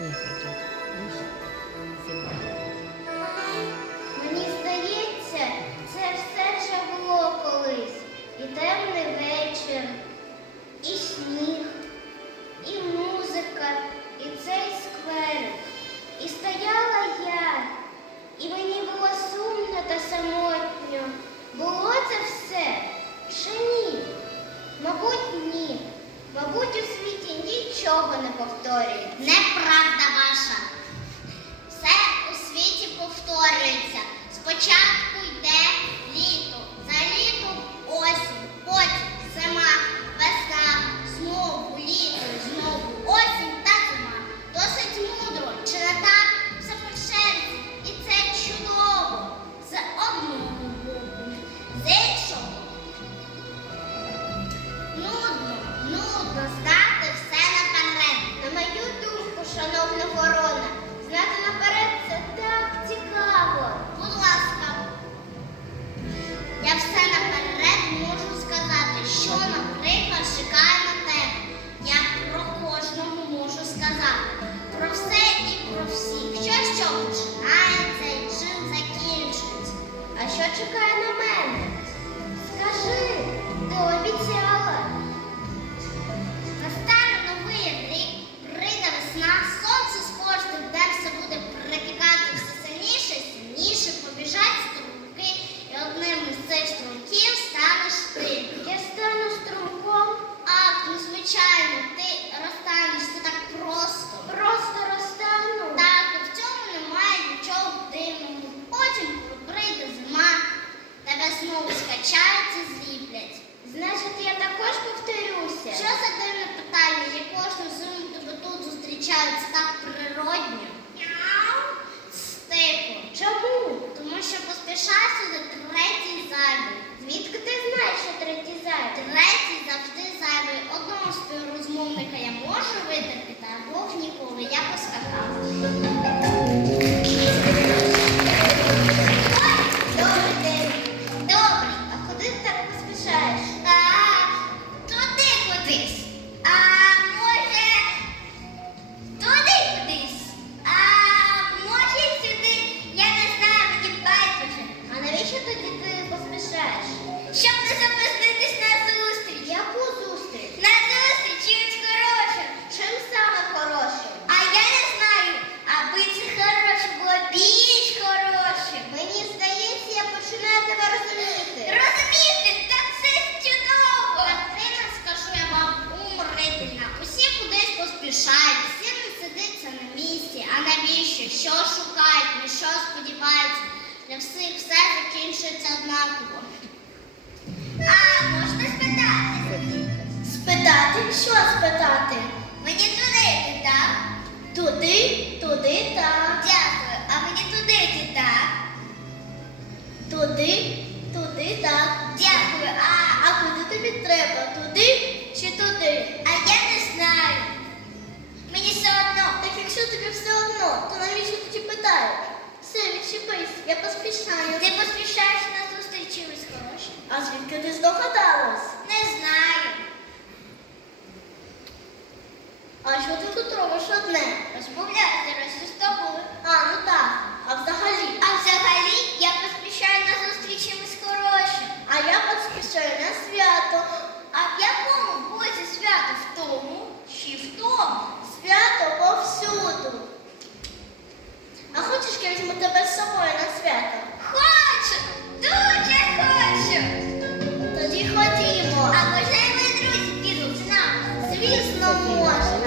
Мені здається, це все ще було. нічого не повторює. Неправда ваша. Все у світі повторюється. Спочатку. чекає на мене. якось скакав. пишеться однаково. А можна спитати? Спитати? Що спитати? Мені туди ти так? Туди, туди так. Дякую, а мені туди ти так? Туди, туди так. Дякую, а а куди тобі треба? Туди чи туди? А я не знаю. Мені все одно. Так якщо тобі все одно, то навіщо тобі питати? здогадалась? Не знаю. А що ти тут робиш одне? Розмовляю зараз із тобою. А, ну так. А взагалі? А взагалі я поспішаю на зустрічі з хорошим. А я поспішаю на свято. А в якому боці свято в тому? Чи в тому? Свято повсюду. А хочеш я візьму тебе? Sophia.